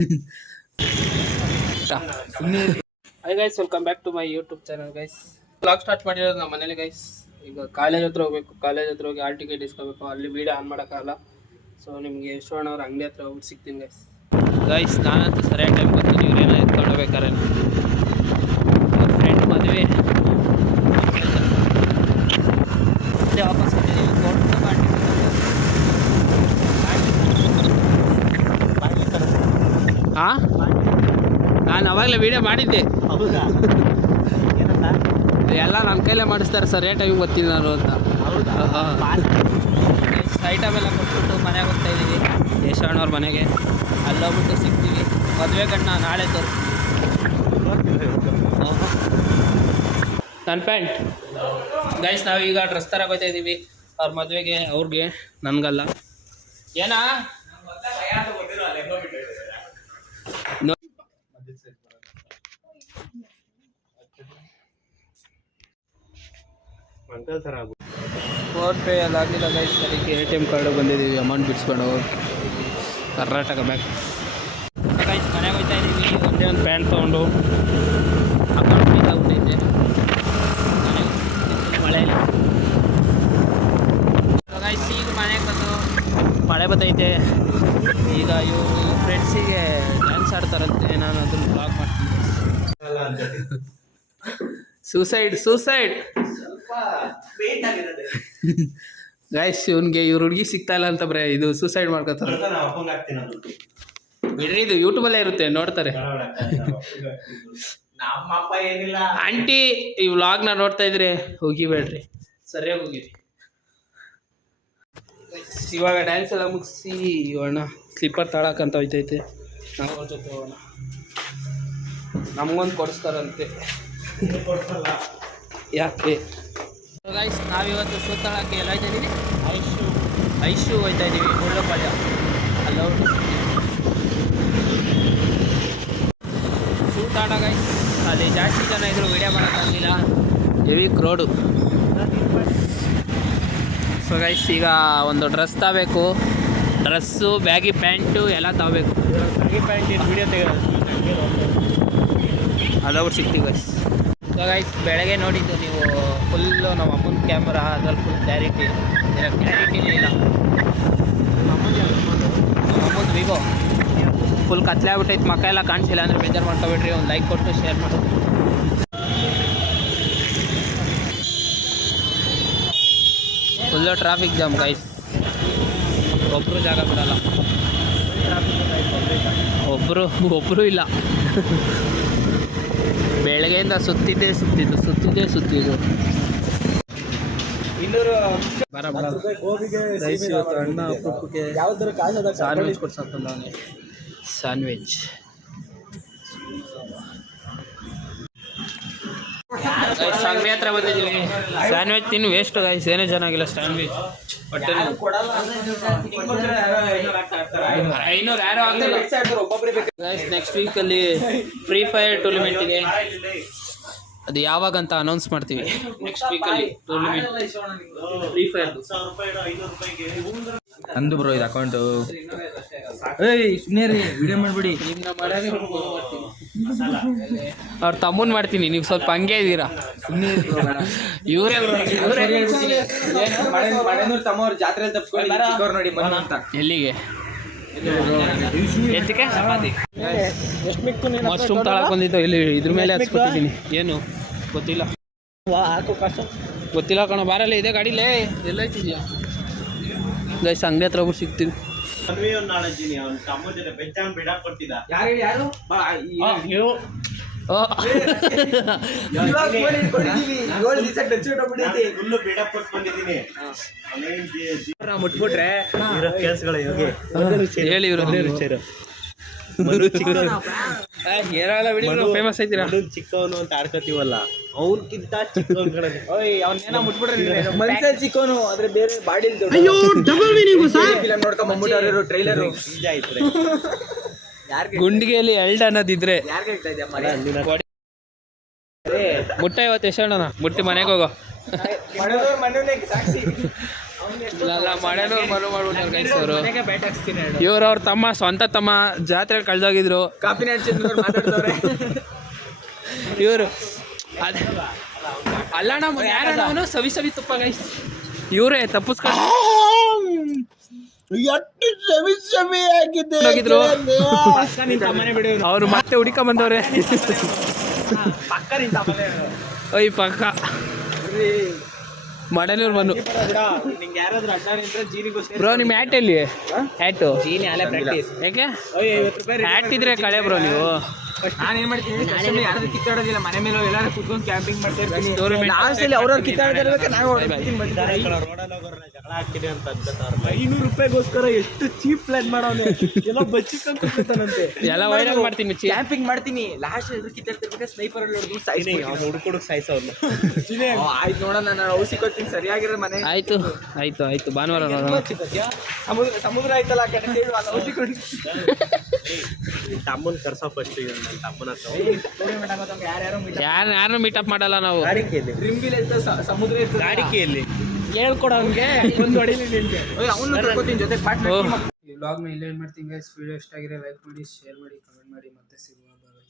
Hi guys, welcome back to my YouTube channel guys. Blog start ಮಾಡಿರೋದು ನಮ್ಮ ಮನೇಲಿ guys. ಈಗ ಕಾಲೇಜ್ ಹತ್ರ ಹೋಗ್ಬೇಕು, ಕಾಲೇಜ್ ಹತ್ರ ಹೋಗಿ ಆಲ್ ಟಿಕೆಟ್ ಇಸ್ಕೋಬೇಕು. ಅಲ್ಲಿ ವೀಡಿಯೋ ಆನ್ ಮಾಡೋಕ್ಕಾಗಲ್ಲ. ಸೊ ನಿಮಗೆ ಯಶೋಣ್ಣ ಅವ್ರ ಅಂಗಡಿ ಹತ್ರ ಹೋಗ್ಬಿಟ್ಟು ಸಿಗ್ತೀನಿ ಗೈಸ್. ಗೈಸ್ ನಾನಂತೂ ಸರಿಯಾಗಿ ಟೈಮ್ ಬರ್ತೀನಿ. ಇವ್ರೇನೋ ಎತ್ಕೊಂಡು ಹೋಗ್ಬೇಕಾರೆ ಫ್ರೆಂಡ್ ಮದುವೆ ವಾಪಸ್ ಹಾಂ, ನಾನು ಅವಾಗಲೇ ವೀಡಿಯೋ ಮಾಡಿದ್ದೆ. ಹೌದಾ? ಎಲ್ಲ ನನ್ನ ಕೈಲೇ ಮಾಡಿಸ್ತಾರೆ ಸರ್, ಟೈಮಿಗೆ ಬರ್ತೀನಿ ನಾನು ಅಂತ. ಐಟಮ್ ಎಲ್ಲ ಕೊಟ್ಬಿಟ್ಟು ಮನೆಗೆ ಹೋಗ್ತಾ ಇದ್ದೀವಿ, ಯಶೋಣ್ಣವ್ರ ಮನೆಗೆ. ಅಲ್ಲೋಗ್ಬಿಟ್ಟು ಸಿಗ್ತೀವಿ. ಮದುವೆ ಗಂಡ ನಾಳೆ ತೋರು ನನ್ನ ಪ್ಯಾಂಟ್ ಗೈಸ್. ನಾವೀಗ ಡ್ರೆಸ್ ತರಕ್ಕೆ ಹೋಗ್ತಾ ಇದ್ದೀವಿ ಅವ್ರ ಮದುವೆಗೆ. ಅವ್ರಿಗೆ, ನನಗಲ್ಲ. ಏನಾ ಫೋನ್ ಪೇ ಎಲ್ಲ ಆಗಲಿಲ್ಲ ಗೈಸ್. ಅದಕ್ಕೆ ATM ಕಾರ್ಡು ಬಂದಿದ್ದೀವಿ, ಅಮೌಂಟ್ ಬಿಡಿಸ್ಕೊಂಡು ಕರ್ನಾಟಕ ಬ್ಯಾಂಕ್. ಗೈಸ್ ಮನೆಗೆ ಹೋಗ್ತಾ ಇದ್ದೀವಿ. ಒಂದೇ ಒಂದು ಪ್ಯಾಂಟ್ ತೊಗೊಂಡು ಅಕೌಂಟ್ ಬೇಕಾಗ್ಬಿಟ್ಟೈತೆ ಮಳೆಯಲ್ಲಿ. ಗೈಸ್ ಈಗ ಮನೆಗೆ ಬಂದು ಮಳೆ ಬರ್ತೈತೆ. ಈಗ ಇವರು ಫ್ರೆಂಡ್ಸಿಗೆ ಡ್ಯಾನ್ಸ್ ಆಡ್ತಾರಂತೆ. ನಾನು ಅದನ್ನು ಬ್ಲಾಗ್ ಮಾಡ್ತೀನಿ. Suicide guys. ಇವನ್ಗೆ ಇವ್ರ ಹುಡುಗಿ ಸಿಗ್ತಾ ಇಲ್ಲ ಅಂತ ಬರೇ ಇದು ಸೂಸೈಡ್ ಮಾಡ್ಕೊತಾರೆ. ಬಿಡ್ರಿ, ಇದು ಯೂಟ್ಯೂಬಲ್ಲೇ ಇರುತ್ತೆ, ನೋಡ್ತಾರೆ. ಆಂಟಿ ಈ ವ್ಲಾಗ್ನ ನೋಡ್ತಾ ಇದ್ರೆ ಹೋಗಿಬೇಡ್ರಿ, ಸರಿಯಾಗಿ ಹೋಗಿರಿ. ಇವಾಗ ಡ್ಯಾನ್ಸ್ ಎಲ್ಲ ಮುಗಿಸಿ ಅಣ್ಣ ಸ್ಲಿಪ್ಪರ್ ತಾಳಕ್ಕಂತ ಹೋಯ್ತೈತೆ. ನಾವು ಅವ್ರ ಜೊತೆ ಹೋಗೋಣ. ನಮಗೊಂದು ಕೊಡಿಸ್ತಾರಂತೆ. ಯಾಕೆ ಗೈಸ್ ನಾವಿವತ್ತು ಸುತ್ತಾಳಕ್ಕೆ ಎಲ್ಲ ಹೋಯ್ತಾ ಇದ್ದೀವಿ. ಐಶು ಹೋಯ್ತಾ ಇದ್ದೀವಿ, ಮುಳ್ಳಪಾಳ್ಯ. ಅಲ್ಲೋ ಸೂತಾಡ ಗೈಸ್. ಅಲ್ಲಿ ಜಾಸ್ತಿ ಜನ ಇದ್ರು, ವೀಡಿಯೋ ಮಾಡೋಕ್ಕಾಗಲಿಲ್ಲ, ಹೆವಿ ಕ್ರೌಡು. ಸೊ ಗೈಸ್ ಈಗ ಒಂದು ಡ್ರೆಸ್ ತಗೋಬೇಕು. ಡ್ರೆಸ್ಸು, ಬ್ಯಾಗಿ ಪ್ಯಾಂಟು ಎಲ್ಲ ತಗೋಬೇಕು. ಬ್ಯಾಗಿ ಪ್ಯಾಂಟ್ ವಿಡಿಯೋ ತೆಗೆದು ಅಲ್ಲೋಗ್ಬಿಟ್ಟು ಸಿಗ್ತೀವಿ ಗೈಸ್. ಸೊ ಗೈಸ್ ಬೆಳಗ್ಗೆ ನೋಡಿದ್ದು ನೀವು ಫುಲ್ಲು ನಮ್ಮ ಅಮ್ಮನ ಕ್ಯಾಮ್ರಾ, ಅದ್ರಲ್ಲಿ ಫುಲ್ ಕ್ಲಾರಿಟಿನೇ ಇಲ್ಲ. ಅಮ್ಮಂದು ವಿವೋ ಫುಲ್ ಕತ್ಲೆ ಆಗ್ಬಿಟ್ಟೈತೆ, ಮಕ್ಕ ಎಲ್ಲ ಕಾಣಿಸಿಲ್ಲ ಅಂದರೆ ಬೇಜಾರು ಮಾಡ್ಕೊಬೇಡ್ರಿ. ಒಂದು ಲೈಕ್ ಕೊಟ್ಟು ಶೇರ್ ಮಾಡಿ. Full traffic jam guys. ಒಬ್ಬರು ಜಾಗ ಬಿಡಲ್ಲ, ಒಬ್ಬರು ಇಲ್ಲ. ಬೆಳಗ್ಗೆಯಿಂದ ಸುತ್ತಿದ್ದು. ಅಣ್ಣ ಅಪ್ಪಕ್ಕೆ ಸ್ಯಾಂಡ್ವಿಚ್ ಕೊಡ್ಸಕ್ಕಲ್ಲ, ಅವನಿಗೆ ಸ್ಯಾಂಡ್ವಿಚ್. ಅಂಗಡಿ ಹತ್ರ ಬಂದಿದ್ದೀವಿ. ಸ್ಯಾಂಡ್ವಿಚ್ ತಿನ್ನು ವೇಸ್ಟ್ ಗೈಸ್, ಏನೂ ಚೆನ್ನಾಗಿಲ್ಲ ಸ್ಯಾಂಡ್ವಿಚ್. ಹೊಟ್ಟೆ 500 ಯಾರೋ ಆಗಲಿಲ್ಲ ಗೈಸ್. ನೆಕ್ಸ್ಟ್ ವೀಕಲ್ಲಿ ಫ್ರೀ ಫೈರ್ ಟೂರ್ನಮೆಂಟ್ ಇದೆ. ಅದು ಯಾವಾಗ ಅಂತ ಅನೌನ್ಸ್ ಮಾಡ್ತೀವಿ. ನೆಕ್ಸ್ಟ್ ವೀಕಲ್ಲಿ ಟೂರ್ನಮೆಂಟ್ ಫ್ರೀ ಫೈರ್. ಅಂದು ಬ್ರೋ ಇದು ಅಕೌಂಟು. ಸುಮ್ಮನೆ ರೀ, ವಿಡಿಯೋ ಮಾಡಿಬಿಡಿ. ಅವ್ರ ತಮ್ಮನ್ ಮಾಡ್ತೀನಿ, ನೀವು ಸ್ವಲ್ಪ ಹಂಗೆ ಇದ್ದೀರಾ. ಇವರೇ ತಮ್ಮವ್ರ ಜಾತ್ರೆ ತಪ್ಪಿಸ್ಕೊಂಡು ನೋಡಿ ಅಂತ. ಎಲ್ಲಿಗೆ ಎತ್ತಕ್ಕೆ ಮಶ್ರೂಮ್ ತಳಕ್ ಬಂದಿದ್ದು. ಇಲ್ಲಿ ಇದ್ರ ಮೇಲೆ ಹಚ್ಕೊತಿದ್ದೀನಿ. ಏನು ಗೊತ್ತಿಲ್ಲ, ಗೊತ್ತಿಲ್ಲ ಕಣೋ. ಬಾರಲ್ಲ ಇದೆ ಗಾಡಿಲೇ, ಎಲ್ಲ ಐತಿದ್ಯಾ ಗೈಸ್. ಅಂಗಡಿ ಹತ್ರ ಹೋಗ್ಬಿಟ್ಟು ಸಿಗ್ತೀವಿ. ಮುಟ್ಬಿಟ್ರೆ ಹೇಳಿ ಇವರು ಫೇಮಸ್ ಐತಿರಾ. ಚಿಕ್ಕವನು ಅಂತ ಆಡ್ಕೋತೀವಲ್ಲ, ಅವನ್ಕಿಂತ ಚಿಕ್ಕವನ್ ಮುಟ್ಬಿಟ್ರೆ ಚಿಕ್ಕವನು. ಆದ್ರೆ ಬೇರೆ ಬಾಡಿ ನೋಡ್ಕೊಂಡ್ಬಿಟ್ಟು ಟ್ರೈಲರ್ ಗುಂಡಿಗೆಯಲ್ಲಿ ಎಲ್ಡ್ ಅನ್ನೋದಿದ್ರೆ ಮುಟ್ಟ. ಇವತ್ತು ಯಶೋಣ್ಣ ಮುಟ್ಟಿ ಮನೆಗೆ ಹೋಗೋ. ಮಳೆನೂ ಮರು ಮಾಡ್ಬಿಟ್ಟಾರೆ ಗೈಸ್ ಅವರು. ಮನೆಗೆ ಬ್ಯಾಟ್ ಹಾಕ್ಸ್ತೀನಿ ಇವ್ರು ಅವ್ರ ತಮ್ಮ ಸ್ವಂತ ತಮ್ಮ ಜಾತ್ರೆ ಕಳ್ದೋಗಿದ್ರು. ಕಾಫಿ ಮಾತಾಡ್ತವ್ರೆ ಇವರು ಅಲ್ಲಣ್ಣ ಯಾರಣ್ಣ ಅವನು ಸವಿ ಸವಿ ತುಪ್ಪ ಗೈಸ್ ಇವರೇ ತಪ್ಪಿಸ್ಕೊಂಡು ಹೋಗಿದ್ರು. ಅವ್ರು ಮತ್ತೆ ಹುಡುಕ ಬಂದವ್ರೆ. ಪಕ್ಕ ನಿಂತ ಓಯ್ ಪಕ್ಕ ಮಡನೂರು ಮನು. ನಿಂಗೆ ಯಾರಾದ್ರೂ ಅಡ್ಡ ನಿಂತ್ರೆ ಜೀನಿಗೋಸ್ಕರ ಬ್ರೋ ನಿಮ್ಮ ಹ್ಯಾಟ್ ಎಲ್ಲಿ ಹ್ಯಾಟು ಜೀನಿ ಅಲ್ಲೇ ಪ್ರಾಕ್ಟೀಸ್. ಯಾಕೆ 50 ರೂಪಾಯಿ ಹ್ಯಾಟ್ ಇದ್ರೆ ಕಳೆ ಬ್ರೋ ನೀವು. ನಾನು ಏನ್ ಮಾಡ್ತೀನಿ ಯಾರಾದ್ರೂ ಕಿತ್ತಾಡೋದಿಲ್ಲ ಮನೆ ಮೇಲೆ ಎಲ್ಲಾರು ಕುತ್ಕೊಂಡು ಕ್ಯಾಂಪಿಂಗ್ ಮಾಡ್ತಾ ಇರ್ತೀನಿ. Tournament. ಲಾಸ್ಟಲ್ಲಿ ಅವ್ರವ್ರು ಕಿತ್ತಾಡ್ತಿರ್ಬೇಕು ನಾವು Bye bye. 500 ರೂಪಾಯಿಗೋಸ್ಕರ ಎಷ್ಟು ಚೀಪ್ ಪ್ಲಾನ್ ಮಾಡೋನೆ ಎಲ್ಲ ಬಚ್ಚಿಕೊಂಡ್ಬಿಡ್ತಾನಂತೆ. ಎಲ್ಲ ವೈರಲ್ ಮಾಡ್ತೀನಿ ಮಿಚ್ಚಿ. ಕ್ಯಾಂಪಿಂಗ್ ಮಾಡ್ತೀನಿ ಲಾಸ್ಟ್ ಎಲ್ರು ಕಿತ್ತಾಡ್ತಿರ್ಬೇಕು ಸ್ನೈಪರ್ ಅಲ್ಲಿ ಹೊಡೆದು ಹುಡುಕುಡುಕ್ ಸಾಯಿಸೋರು. ಆಯ್ತು ನೋಡೋಣ ನಾನು ಔಷಧಿ ಕೊಡ್ತೀನಿ ಸರಿಯಾಗಿರೋ ಮನೆ. ಆಯ್ತು ಆಯ್ತು ಆಯ್ತು ಭಾನುವಾರ ನೋಡೋಣ. ಸಮುದ್ರ ಆಯ್ತಲ್ಲ ಔಷಧಿ ಕೊಡಿ. ತಮ್ಮನ್ ಕರ್ಸೋ ಫಸ್ಟ್ ತಮ್ಮನ ಯಾರನ್ನೂ ಮೀಟಪ್ ಮಾಡಲ್ಲ ನಾವು. ರಿಂಬಿಲ್ ಸಮುದ್ರ ಗಾಡಿಕೆಯಲ್ಲಿ ಹೇಳ್ಕೊಡ ಅವ್ನಿಗೆ ಒಂದು ಹೊಡಿಲಿ ನಿನ್ಗೆ ಅವನು ಕರ್ಕೋತೀನಿ ಜೊತೆ ಈ ವ್ಲಾಗ್ನ ಇಲ್ಲೇ ಮಾಡ್ತೀನಿ ಗೈಸ್. ವಿಡಿಯೋ ಇಷ್ಟ ಆಗಿದ್ರೆ ಲೈಕ್ ಮಾಡಿ, ಶೇರ್ ಮಾಡಿ, ಕಮೆಂಟ್ ಮಾಡಿ. ಮತ್ತೆ ಸಿಗುವ. ಬಾಯ್.